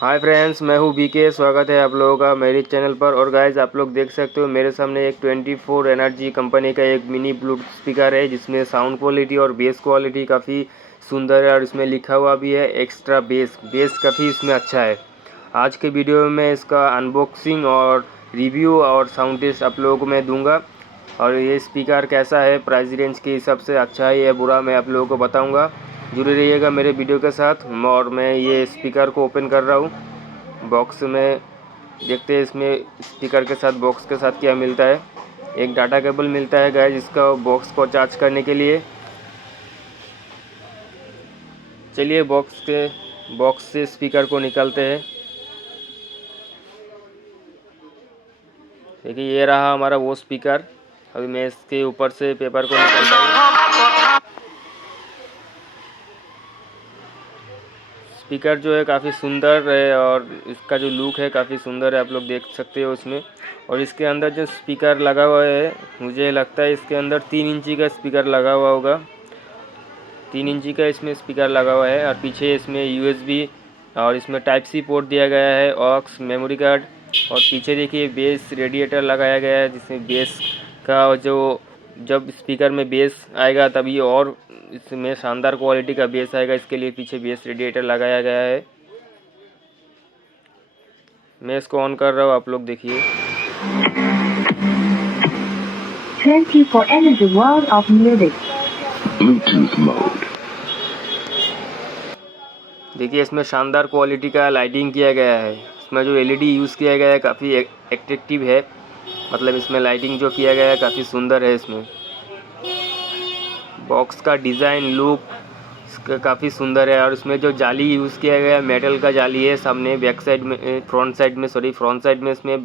Hi friends, मैं हूँ BK. स्वागत है आप लोगों का मेरे चैनल पर। और गाइज, आप लोग देख सकते हो मेरे सामने एक 24 एनर्जी कंपनी का एक मिनी ब्लूटूथ स्पीकर है, जिसमें साउंड क्वालिटी और बेस क्वालिटी काफ़ी सुंदर है। और इसमें लिखा हुआ भी है एक्स्ट्रा बेस काफ़ी इसमें अच्छा है। आज के वीडियो में मैं इसका अनबॉक्सिंग और रिव्यू और साउंड टेस्ट आप लोगों को मैं दूँगा। और ये स्पीकर कैसा है, प्राइस रेंज के हिसाब से अच्छा है या बुरा, मैं आप लोगों को बताऊँगा। जुड़े रहिएगा मेरे वीडियो के साथ। और मैं ये स्पीकर को ओपन कर रहा हूँ। बॉक्स में देखते हैं इसमें स्पीकर के साथ बॉक्स के साथ क्या मिलता है। एक डाटा केबल मिलता है गाइस, इसका बॉक्स को चार्ज करने के लिए। चलिए बॉक्स से स्पीकर को निकालते हैं। देखिए, ये रहा हमारा वो स्पीकर। अभी मैं इसके ऊपर से पेपर को निकालता हूँ। स्पीकर जो है काफ़ी सुंदर है और इसका जो लुक है काफ़ी सुंदर है, आप लोग देख सकते हो इसमें। और इसके अंदर जो स्पीकर लगा हुआ है, मुझे लगता है इसके अंदर 3 इंची का स्पीकर लगा हुआ होगा। 3 इंची का इसमें स्पीकर लगा हुआ है। और पीछे इसमें USB और इसमें टाइप सी पोर्ट दिया गया है, ऑक्स, मेमोरी कार्ड। और पीछे देखिए बेस रेडिएटर लगाया गया है, जिसमें बेस का जो जब स्पीकर में बेस आएगा तभी और इसमें शानदार क्वालिटी का बेस आएगा। इसके लिए पीछे बेस रेडिएटर लगाया गया है। मैं इसको ऑन कर रहा हूँ, आप लोग देखिए। 24 Energy World of Music Bluetooth Mode। देखिए, इसमें शानदार क्वालिटी का लाइटिंग किया गया है। इसमें जो LED यूज़ किया गया है काफ़ी एट्रैक्टिव है, मतलब इसमें लाइटिंग जो किया गया है काफ़ी सुंदर है। इसमें बॉक्स का डिज़ाइन लुक इसका काफ़ी सुंदर है। और इसमें जो जाली यूज़ किया गया है मेटल का जाली है। सामने फ्रंट साइड में इसमें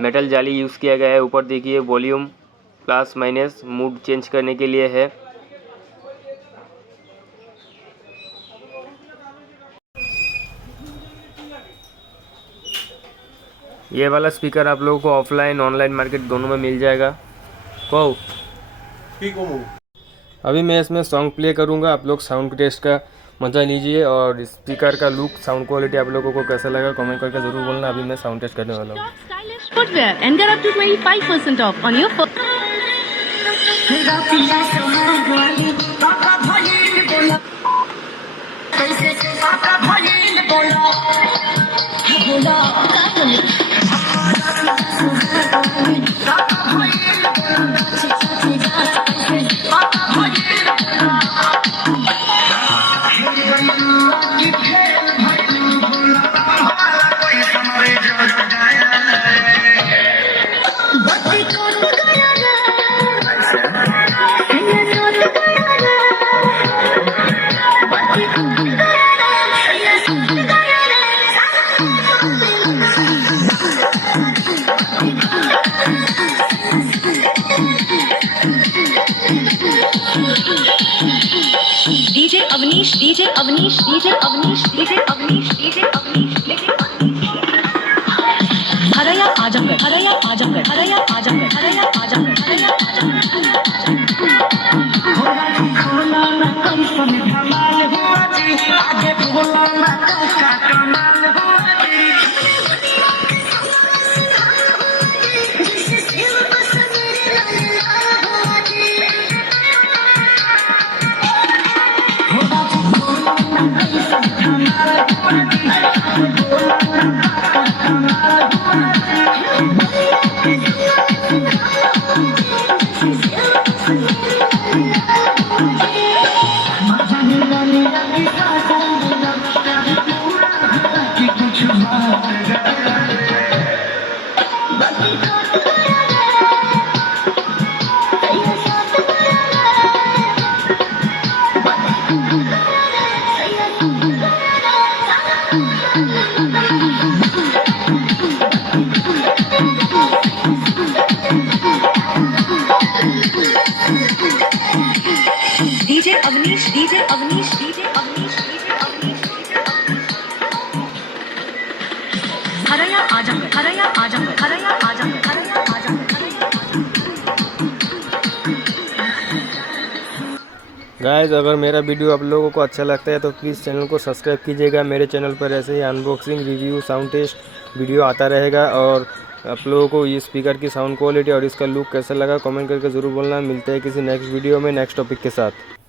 मेटल जाली यूज़ किया गया है। ऊपर देखिए volume plus minus mood change करने के लिए है। ये वाला स्पीकर आप लोगों को ऑफलाइन ऑनलाइन मार्केट दोनों में मिल जाएगा। अभी मैं इसमें सॉन्ग प्ले करूँगा, आप लोग साउंड टेस्ट का मज़ा लीजिए। और स्पीकर का लुक, साउंड क्वालिटी आप लोगों को कैसा लगा कमेंट करके ज़रूर बोलना। अभी मैं साउंड टेस्ट करने वाला हूँ। Footwear and get up to 25% off on your foot. DJ Avnish. Haraya guys अगर मेरा वीडियो आप लोगों को अच्छा लगता है तो प्लीज़ चैनल को सब्सक्राइब कीजिएगा। मेरे चैनल पर ऐसे ही unboxing, review, sound test video आता रहेगा। और आप लोगों को ये स्पीकर की साउंड क्वालिटी और इसका लुक कैसा लगा कमेंट करके ज़रूर बोलना। मिलते हैं किसी नेक्स्ट वीडियो में नेक्स्ट टॉपिक के साथ।